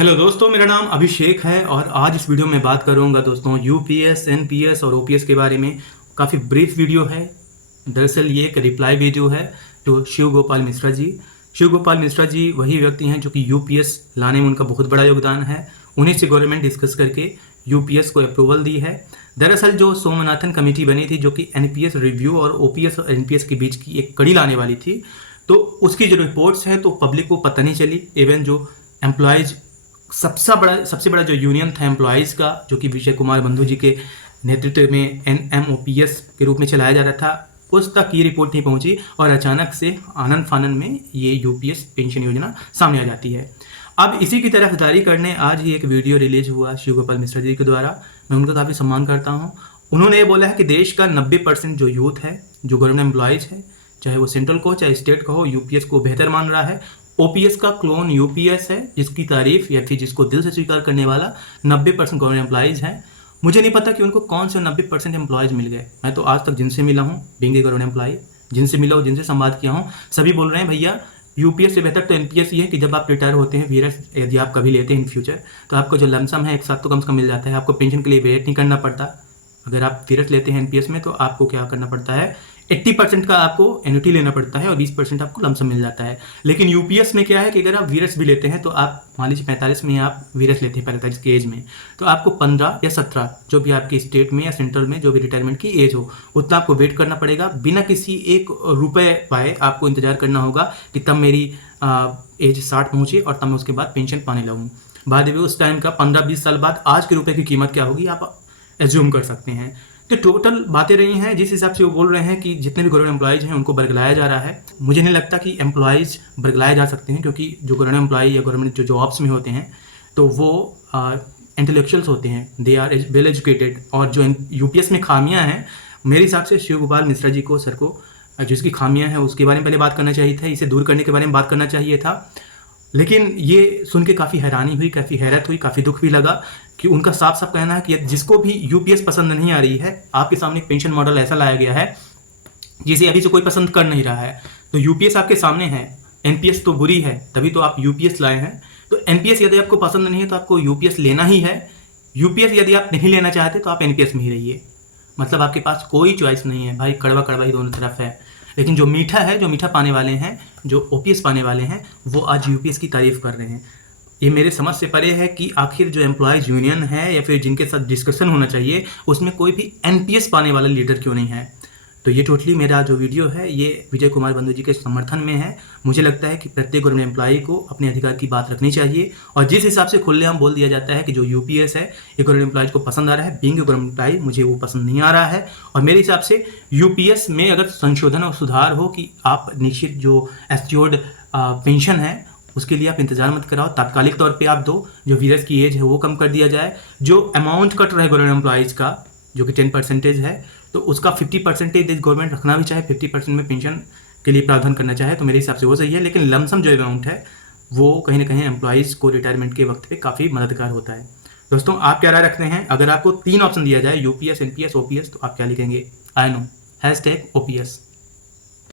Hello दोस्तों, मेरा नाम अभिषेक है और आज इस वीडियो में बात करूंगा दोस्तों यूपीएस, एनपीएस और ओपीएस के बारे में। काफ़ी ब्रीफ वीडियो है। दरअसल ये एक रिप्लाई वीडियो है तो शिव गोपाल मिश्रा जी। शिव गोपाल मिश्रा जी वही व्यक्ति हैं जो कि यूपीएस लाने में उनका बहुत बड़ा योगदान है। उन्हीं से गवर्नमेंट डिस्कस करके यूपीएस को अप्रूवल दी है। दरअसल जो सोमनाथन कमेटी बनी थी जो कि एनपीएस रिव्यू और ओपीएस और एनपीएस के बीच की एक कड़ी लाने वाली थी, तो उसकी जो रिपोर्ट्स हैं तो पब्लिक को पता नहीं चली। इवन जो एम्प्लॉयज़ सबसे बड़ा जो यूनियन था एम्प्लॉयज़ का, जो कि विजय कुमार बंधु जी के नेतृत्व में एनएमओपीएस के रूप में चलाया जा रहा था, उस तक ये रिपोर्ट नहीं पहुंची और अचानक से आनन फानन में ये यूपीएस पेंशन योजना सामने आ जाती है। अब इसी की तरफदारी करने आज ही एक वीडियो रिलीज हुआ शिव गोपाल मिश्रा जी के द्वारा। मैं उनका काफ़ी सम्मान करता हूँ। उन्होंने ये बोला है कि देश का 90% जो यूथ है, जो गवर्नमेंट एम्प्लॉयज़ है, चाहे वो सेंट्रल का हो चाहे स्टेट का हो, यूपीएस को बेहतर मान रहा है। ओपीएस का क्लोन यूपीएस है, जिसकी तारीफ या फिर जिसको दिल से स्वीकार करने वाला 90% गवर्नमेंट एम्प्लॉयज़ हैं। मुझे नहीं पता कि उनको कौन से 90% एम्प्लॉयज़ मिल गए। मैं तो आज तक जिनसे मिला हूँ बीइंग ए गवर्नमेंट एम्प्लॉय, जिनसे मिला हूँ, जिनसे संवाद किया हूँ, सभी बोल रहे हैं भैया यूपीएस से बेहतर तो एनपीएस ही है कि जब आप रिटायर होते हैं, वीरस यदि आप कभी लेते हैं इन फ्यूचर, तो आपको जो लमसम है एक साथ तो कम से कम मिल जाता है। आपको पेंशन के लिए वेट नहीं करना पड़ता। अगर आप वीरस लेते हैं एनपीएस में तो आपको क्या करना पड़ता है, 80% का आपको एन्युटी लेना पड़ता है और 20% आपको लमसम मिल जाता है। लेकिन यूपीएस में क्या है कि अगर आप वीरस भी लेते हैं तो आप मान लीजिए 45 में आप वीरस लेते हैं, 45 की एज में, तो आपको 15 या 17 जो भी आपके स्टेट में या सेंट्रल में जो भी रिटायरमेंट की एज हो, उतना आपको वेट करना पड़ेगा। बिना किसी एक रुपये पाए आपको इंतजार करना होगा कि तब मेरी एज 60 पहुँचे और तब मैं उसके बाद पेंशन पाने लगूँ। बाद में उस टाइम का 15-20 साल बाद आज के रुपये की कीमत क्या होगी आप एज्यूम कर सकते हैं। तो टोटल बातें रही हैं जिस हिसाब से वो बोल रहे हैं कि जितने भी गवर्नमेंट एम्प्लॉयज़ हैं उनको बरगलाया जा रहा है। मुझे नहीं लगता कि एम्प्लॉयज़ बरगलाए जा सकते हैं, क्योंकि जो गवर्नमेंट एम्प्लॉय या गवर्नमेंट जो जॉब्स में होते हैं तो वो इंटेलेक्चुअल्स होते हैं, दे आर वेल एजुकेटेड। और जो यूपीएस में खामियां हैं, मेरे हिसाब से शिव गोपाल मिश्रा जी को, सर को, जिसकी खामियां हैं उसके बारे में पहले बात करना चाहिए था, इसे दूर करने के बारे में बात करना चाहिए था। लेकिन ये सुन के काफ़ी हैरानी हुई, काफ़ी हैरत हुई, काफ़ी दुख भी लगा कि उनका साफ साफ कहना है कि जिसको भी यूपीएस पसंद नहीं आ रही है, आपके सामने एक पेंशन मॉडल ऐसा लाया गया है जिसे अभी से कोई पसंद कर नहीं रहा है। तो यूपीएस आपके सामने है, एनपीएस तो बुरी है, तभी तो आप यूपीएस लाए हैं। तो एनपीएस यदि आपको पसंद नहीं है तो आपको यूपीएस लेना ही है। यूपीएस यदि आप नहीं लेना चाहते तो आप एनपीएस में ही रहिए। मतलब आपके पास कोई चॉइस नहीं है भाई, कड़वा कड़वा ही दोनों तरफ है। लेकिन जो मीठा है, जो मीठा पाने वाले हैं, जो ओपीएस पाने वाले हैं, वो आज यूपीएस की तारीफ कर रहे हैं। ये मेरे समझ से परे है कि आखिर जो एम्प्लॉयज़ यूनियन है या फिर जिनके साथ डिस्कशन होना चाहिए, उसमें कोई भी एनपीएस पाने वाला लीडर क्यों नहीं है। तो ये टोटली मेरा जो वीडियो है ये विजय कुमार बंधु जी के समर्थन में है। मुझे लगता है कि प्रत्येक गवर्नमेंट एम्प्लॉय को अपने अधिकार की बात रखनी चाहिए। और जिस हिसाब से खुलेआम बोल दिया जाता है कि जो यूपीएस है ये गवर्नमेंट एम्प्लॉयज़ को पसंद आ रहा है, बीइंग ए गवर्नमेंट एम्प्लॉय मुझे वो पसंद नहीं आ रहा है। और मेरे हिसाब से यूपीएस में अगर संशोधन और सुधार हो कि आप निश्चित जो एस्योर्ड पेंशन है उसके लिए आप इंतजार मत कराओ, तात्कालिक तौर पे आप दो। जो वीरस की एज है वो कम कर दिया जाए। जो अमाउंट कट रहा है गवर्नमेंट एम्प्लॉयज़ का जो कि 10% है, तो उसका 50% गवर्नमेंट रखना भी चाहे, 50% में पेंशन के लिए प्रावधान करना चाहे तो मेरे हिसाब से वो सही है। लेकिन लमसम जो अमाउंट है वो कहीं ना कहीं एम्प्लॉयज़ को रिटायरमेंट के वक्त पे काफ़ी मददगार होता है। दोस्तों, आप क्या राय रखते हैं? अगर आपको 3 ऑप्शन दिया जाए, यूपीएस, एनपीएस, ओपीएस, तो आप क्या लिखेंगे? I know #OPS।